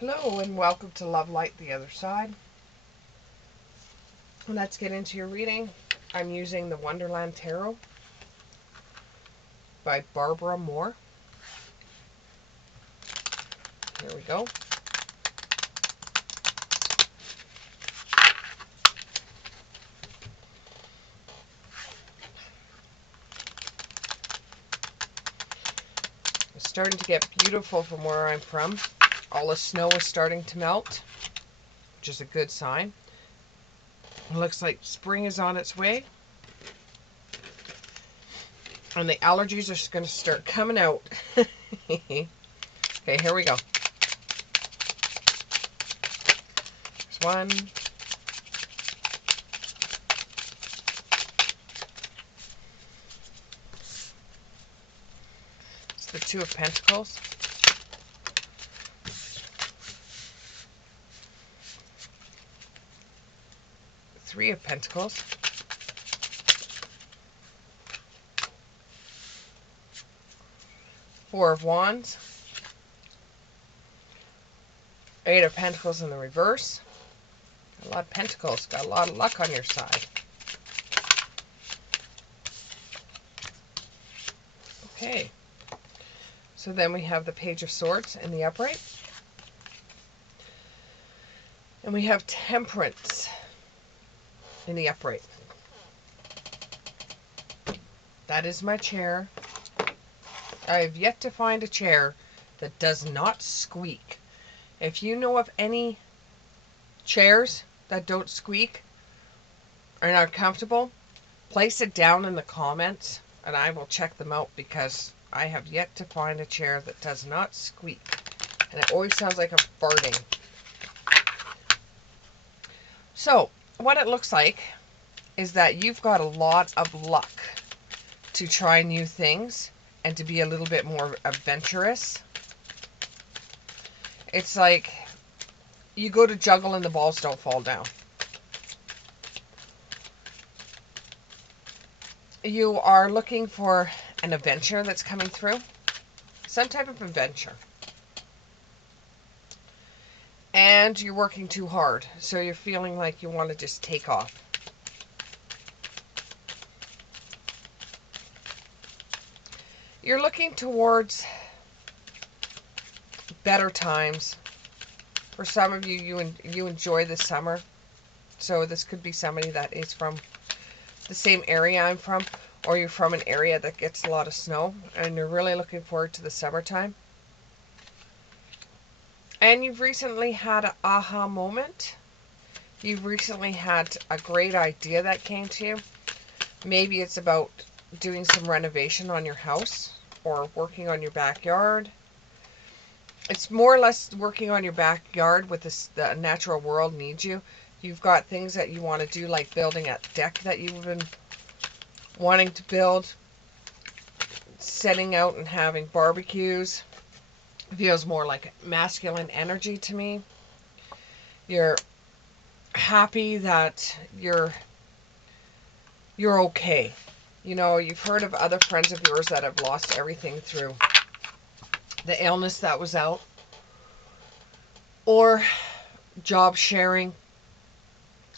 Hello and welcome to Love Light the Other Side. Let's get into your reading. I'm using the Wonderland Tarot by Barbara Moore. Here we go. It's starting to get beautiful from where I'm from. All the snow is starting to melt, which is a good sign. It looks like spring is on its way. And the allergies are going to start coming out. Okay, here we go. There's one. It's the Two of Pentacles. Three of Pentacles. Four of Wands. Eight of Pentacles in the reverse. A lot of pentacles. Got a lot of luck on your side. Okay. So then we have the Page of Swords in the upright. And we have Temperance in the upright. That is my chair. I have yet to find a chair that does not squeak. If you know of any chairs that don't squeak or are comfortable, place it down in the comments and I will check them out, because I have yet to find a chair that does not squeak. And it always sounds like I'm farting. So, what it looks like is that you've got a lot of luck to try new things and to be a little bit more adventurous. It's like you go to juggle and the balls don't fall down. You are looking for an adventure that's coming through. Some type of adventure. And you're working too hard, so you're feeling like you want to just take off. You're looking towards better times. For some of you, you enjoy the summer. So this could be somebody that is from the same area I'm from, or you're from an area that gets a lot of snow and you're really looking forward to the summertime. And you've recently had an aha moment. You've recently had a great idea that came to you. Maybe it's about doing some renovation on your house or working on your backyard. It's more or less working on your backyard with the natural world needs you. You've got things that you want to do, like building a deck that you've been wanting to build, setting out and having barbecues. It feels more like masculine energy to me. You're happy that you're okay. You know, you've heard of other friends of yours that have lost everything through the illness that was out, or job sharing,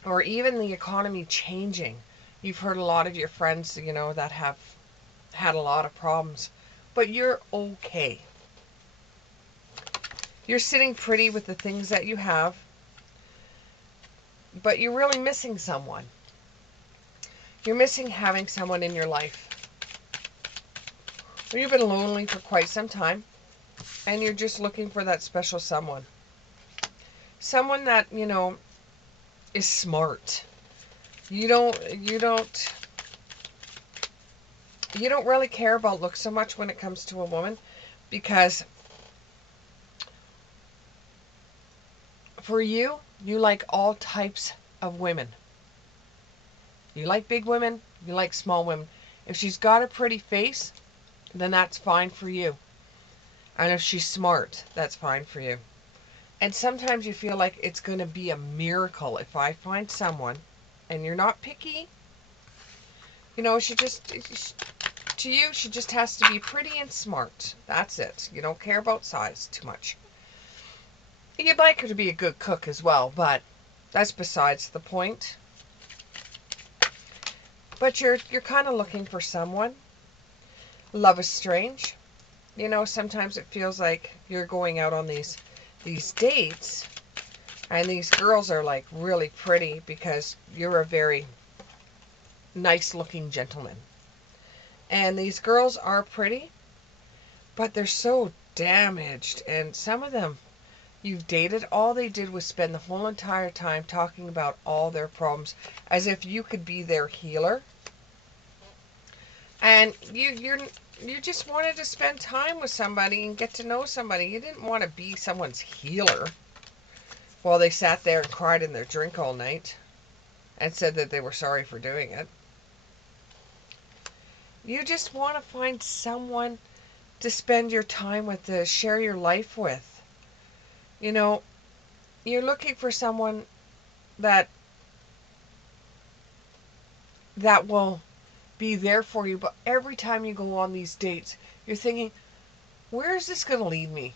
or even the economy changing. You've heard a lot of your friends, you know, that have had a lot of problems, but you're okay. You're sitting pretty with the things that you have, but you're really missing someone. You're missing having someone in your life. Or you've been lonely for quite some time, and you're just looking for that special someone. Someone that, you know, is smart. You don't really care about looks so much when it comes to a woman, because for you, you like all types of women. You like big women, you like small women. If she's got a pretty face, then that's fine for you. And if she's smart, that's fine for you. And sometimes you feel like it's going to be a miracle if I find someone, and you're not picky. You know, to you, she just has to be pretty and smart. That's it. You don't care about size too much. You'd like her to be a good cook as well, but that's besides the point. But you're kind of looking for someone. Love is strange. You know, sometimes it feels like you're going out on these dates, and these girls are like really pretty because you're a very nice looking gentleman. And these girls are pretty, but they're so damaged, and some of them you've dated, all they did was spend the whole entire time talking about all their problems as if you could be their healer. And you just wanted to spend time with somebody and get to know somebody. You didn't want to be someone's healer while they sat there and cried in their drink all night and said that they were sorry for doing it. You just want to find someone to spend your time with, to share your life with. You know, you're looking for someone that will be there for you, but every time you go on these dates, you're thinking, where is this going to lead me?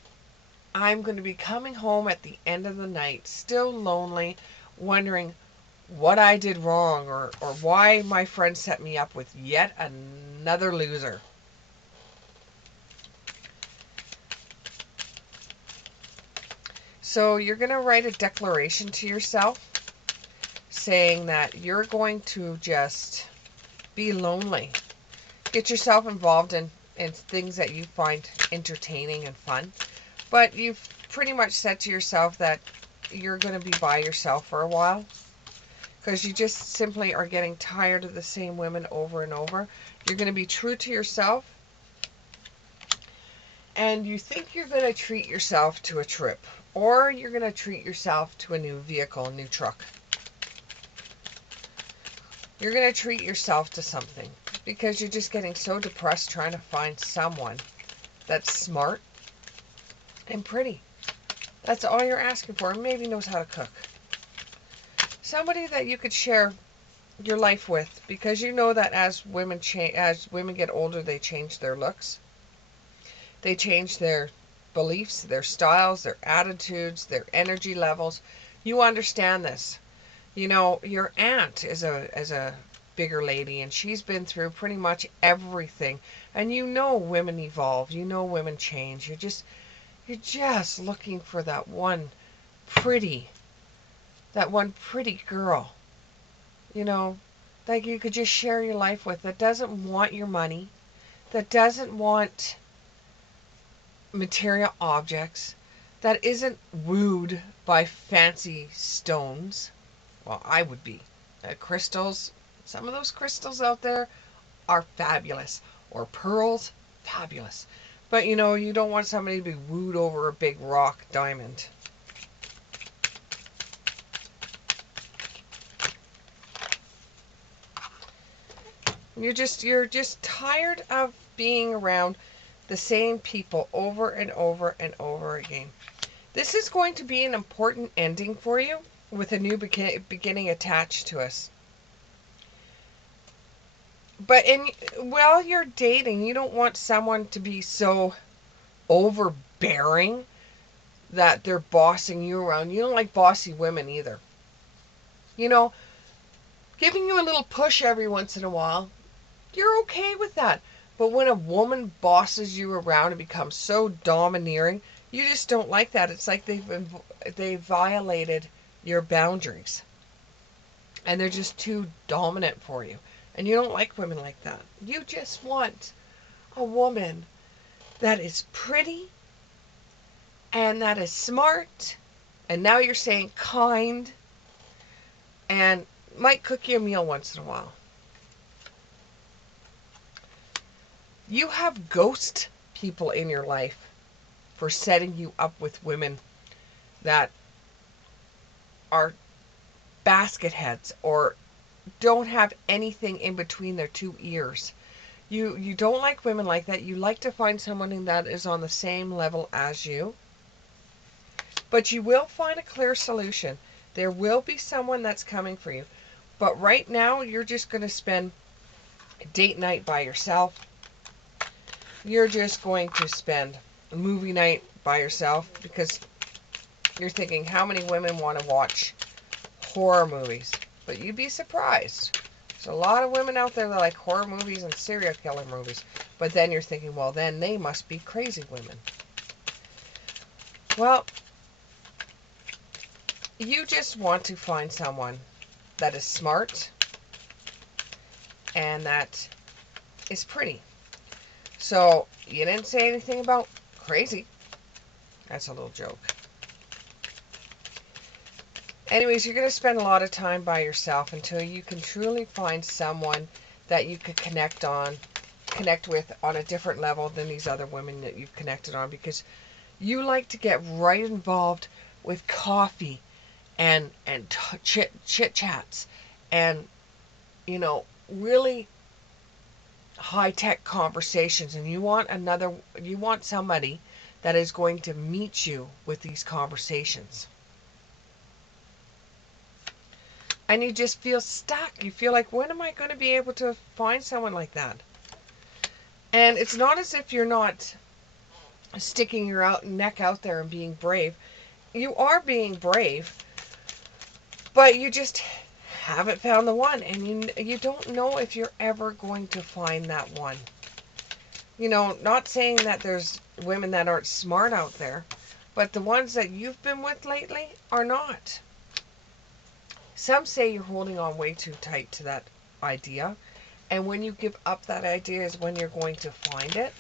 I'm going to be coming home at the end of the night, still lonely, wondering what I did wrong, or why my friend set me up with yet another loser. So you're going to write a declaration to yourself saying that you're going to just be lonely. Get yourself involved in things that you find entertaining and fun. But you've pretty much said to yourself that you're going to be by yourself for a while because you just simply are getting tired of the same women over and over. You're going to be true to yourself, and you think you're going to treat yourself to a trip, or you're going to treat yourself to a new vehicle, a new truck. You're going to treat yourself to something because you're just getting so depressed trying to find someone that's smart and pretty. That's all you're asking for, and maybe knows how to cook. Somebody that you could share your life with, because you know that as women get older, they change their looks. They change their beliefs, their styles, their attitudes, their energy levels. You understand this. You know, your aunt is a bigger lady, and she's been through pretty much everything. And you know women evolve. You know women change. You're just looking for that one pretty girl, you know, that you could just share your life with, that doesn't want your money, that doesn't want material objects, that isn't wooed by fancy stones. Well, I would be. Crystals, some of those crystals out there are fabulous. Or pearls, fabulous. But you know, you don't want somebody to be wooed over a big rock diamond. You're just tired of being around the same people over and over and over again. This is going to be an important ending for you with a new beginning attached to us. But while you're dating, you don't want someone to be so overbearing that they're bossing you around. You don't like bossy women either. You know, giving you a little push every once in a while, you're okay with that. But when a woman bosses you around and becomes so domineering, you just don't like that. It's like they violated your boundaries. And they're just too dominant for you. And you don't like women like that. You just want a woman that is pretty and that is smart. And now you're saying kind. And might cook you a meal once in a while. You have ghost people in your life for setting you up with women that are basket heads or don't have anything in between their two ears. You don't like women like that. You like to find someone that is on the same level as you. But you will find a clear solution. There will be someone that's coming for you. But right now, you're just going to spend date night by yourself. You're just going to spend a movie night by yourself because You're thinking, how many women want to watch horror movies? But you'd be surprised. There's a lot of women out there that like horror movies and serial killer movies. But then you're thinking, well, then they must be crazy women. Well, you just want to find someone that is smart and that is pretty. So, you didn't say anything about crazy. That's a little joke. Anyways, you're going to spend a lot of time by yourself until you can truly find someone that you could connect with on a different level than these other women that you've connected on, because you like to get right involved with coffee and chit chats and, you know, really high-tech conversations, and you want somebody that is going to meet you with these conversations. And you just feel stuck. You feel like, when am I going to be able to find someone like that? And it's not as if you're not sticking your neck out there and being brave. You are being brave, but you just haven't found the one, and you don't know if you're ever going to find that one. You know, not saying that there's women that aren't smart out there, but the ones that you've been with lately are not. Some say you're holding on way too tight to that idea, and when you give up that idea is when you're going to find it.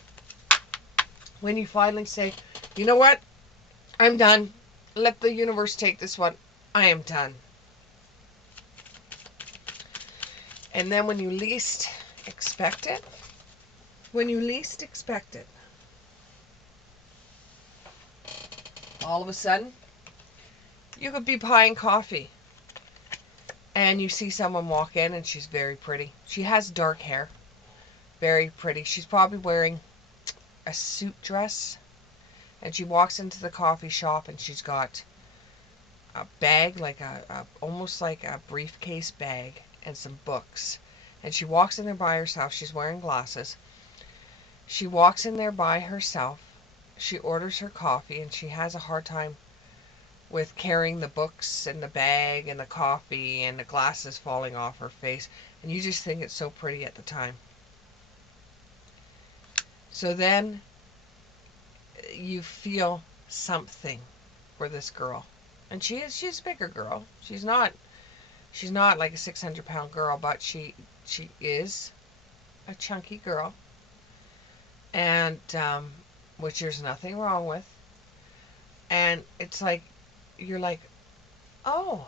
When you finally say, you know what, I'm done. Let the universe take this one. I am done. And then when you least expect it, all of a sudden, you could be buying coffee and you see someone walk in and she's very pretty. She has dark hair. Very pretty. She's probably wearing a suit dress. And she walks into the coffee shop and she's got a bag, like almost like a briefcase bag, and some books. And she walks in there by herself. She's wearing glasses. She walks in there by herself. She orders her coffee and she has a hard time with carrying the books and the bag and the coffee and the glasses falling off her face. And you just think it's so pretty at the time. So then you feel something for this girl. And she's a bigger girl. She's not like a 600-pound girl, but she is a chunky girl. And which there's nothing wrong with. And it's like, you're like, oh,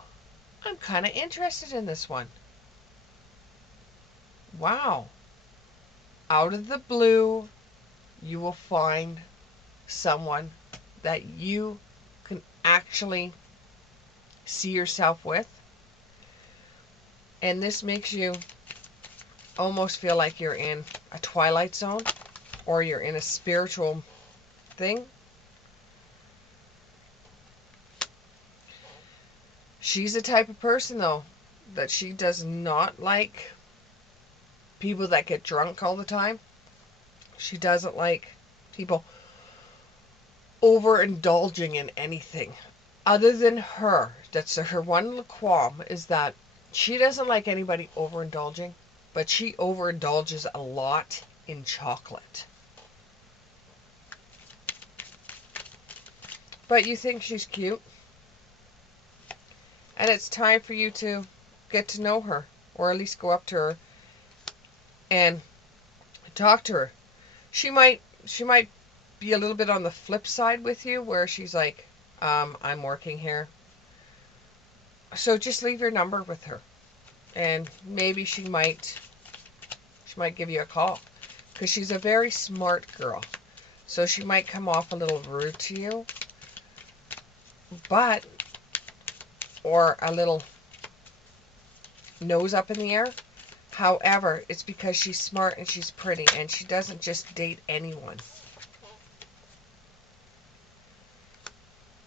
I'm kind of interested in this one. Wow. Out of the blue, you will find someone that you can actually see yourself with. And this makes you almost feel like you're in a twilight zone, or you're in a spiritual thing. She's the type of person, though, that she does not like people that get drunk all the time. She doesn't like people overindulging in anything. Other than her, that's her one little qualm, is that she doesn't like anybody overindulging, but she overindulges a lot in chocolate. But you think she's cute, and it's time for you to get to know her, or at least go up to her and talk to her. She might be a little bit on the flip side with you, where she's like, I'm working here. So just leave your number with her, and maybe she might give you a call, because she's a very smart girl. So she might come off a little rude to you, but, or a little nose up in the air. However, it's because she's smart and she's pretty, and she doesn't just date anyone.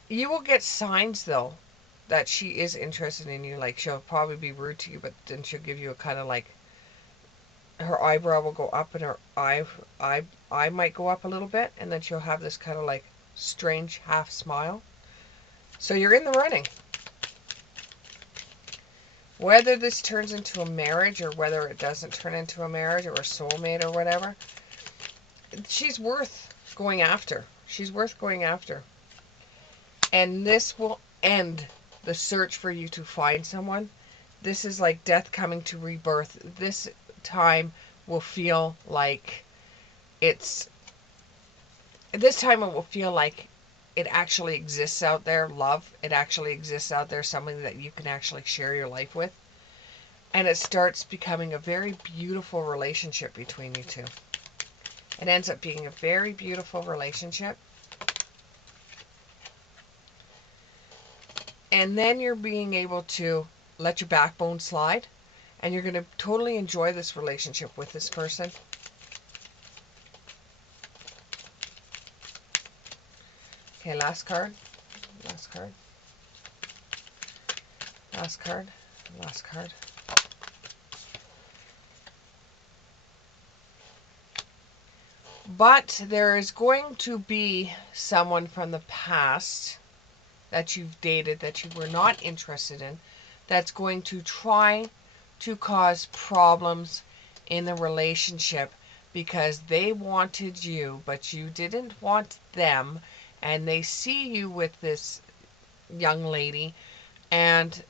You will get signs, though, that she is interested in you. Like, she'll probably be rude to you, but then she'll give you a kind of like, her eyebrow will go up and her eye might go up a little bit, and then she'll have this kind of like strange half smile. So you're in the running. Whether this turns into a marriage or whether it doesn't turn into a marriage or a soulmate or whatever, she's worth going after. She's worth going after. And this will end the search for you to find someone. This is like death coming to rebirth. This time will feel like it's... This time it will feel like it actually exists out there. Love. It actually exists out there. Somebody that you can actually share your life with. And it starts becoming a very beautiful relationship between you two. It ends up being a very beautiful relationship. And then you're being able to let your backbone slide. And you're going to totally enjoy this relationship with this person. Okay, last card. Last card. Last card. Last card. But there is going to be someone from the past that you've dated that you were not interested in that's going to try to cause problems in the relationship because they wanted you, but you didn't want them, and they see you with this young lady, and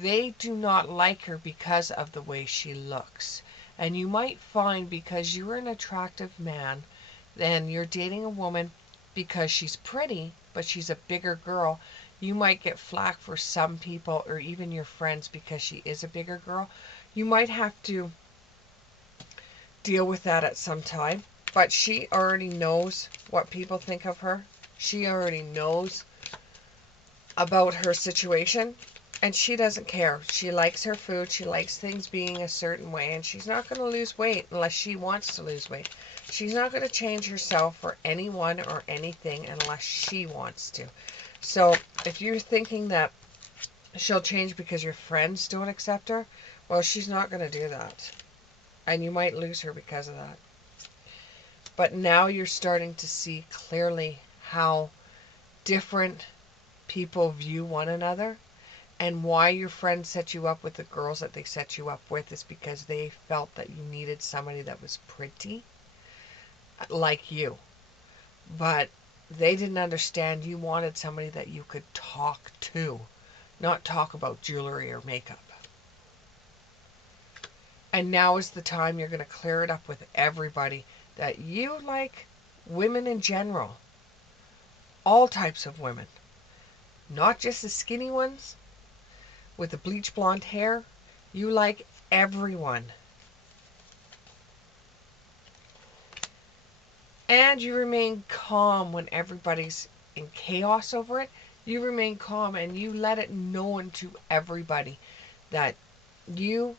they do not like her because of the way she looks. And you might find because you're an attractive man, then you're dating a woman because she's pretty, but she's a bigger girl. You might get flack for some people or even your friends because she is a bigger girl. You might have to deal with that at some time. But she already knows what people think of her. She already knows about her situation. And she doesn't care. She likes her food. She likes things being a certain way. And she's not going to lose weight unless she wants to lose weight. She's not going to change herself for anyone or anything unless she wants to. So if you're thinking that she'll change because your friends don't accept her, well, she's not going to do that. And you might lose her because of that. But now you're starting to see clearly how different people view one another. And why your friends set you up with the girls that they set you up with is because they felt that you needed somebody that was pretty, like you. But they didn't understand you wanted somebody that you could talk to, not talk about jewelry or makeup. And now is the time you're going to clear it up with everybody that you like women in general. All types of women. Not just the skinny ones with the bleach blonde hair. You like everyone. And you remain calm when everybody's in chaos over it. You remain calm and you let it known to everybody that you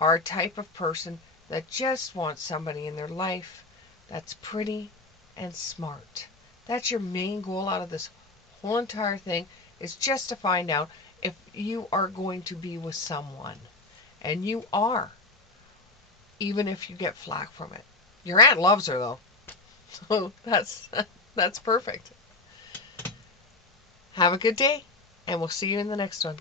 are a type of person that just wants somebody in their life that's pretty and smart. That's your main goal out of this whole entire thing, is just to find out if you are going to be with someone. And you are, even if you get flack from it. Your aunt loves her though. So that's perfect. Have a good day, and we'll see you in the next one.